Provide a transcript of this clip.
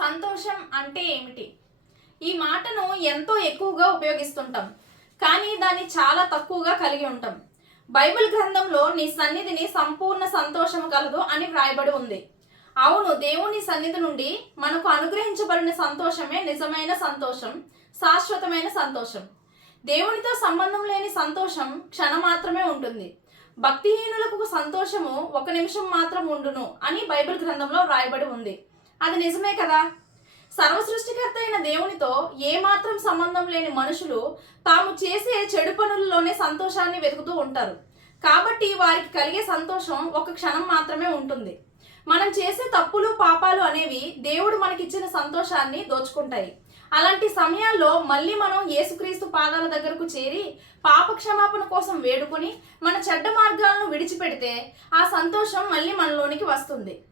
సంతోషం అంటే ఏమిటి? ఈ మాటను ఎంతో ఎక్కువగా ఉపయోగిస్తుంటాం కానీ దాన్ని చాలా తక్కువగా కలిగి ఉంటాం. బైబిల్ గ్రంథంలో నీ సన్నిధిని సంపూర్ణ సంతోషం కలదు అని వ్రాయబడి ఉంది. అవును దేవుని సన్నిధి నుండి మనకు అనుగ్రహించబడిన సంతోషమే నిజమైన సంతోషం శాశ్వతమైన సంతోషం. దేవునితో సంబంధం లేని సంతోషం క్షణం మాత్రమే ఉంటుంది. భక్తిహీనులకు సంతోషము ఒక నిమిషం మాత్రం ఉండును అని బైబిల్ గ్రంథంలో వ్రాయబడి ఉంది. అది నిజమే కదా? సర్వసృష్టికర్త అయిన దేవునితో ఏమాత్రం సంబంధం లేని మనుషులు తాము చేసే చెడు పనుల్లోనే సంతోషాన్ని వెతుకుతూ ఉంటారు. కాబట్టి వారికి కలిగే సంతోషం ఒక క్షణం మాత్రమే ఉంటుంది. మనం చేసే తప్పులు పాపాలు అనేవి దేవుడు మనకిచ్చిన సంతోషాన్ని దోచుకుంటాయి. అలాంటి సమయాల్లో మళ్ళీ మనం యేసుక్రీస్తు పాదాల దగ్గరకు చేరి పాప క్షమాపణ కోసం వేడుకొని మన చెడ్డ మార్గాలను విడిచిపెడితే ఆ సంతోషం మళ్ళీ మనలోనికి వస్తుంది.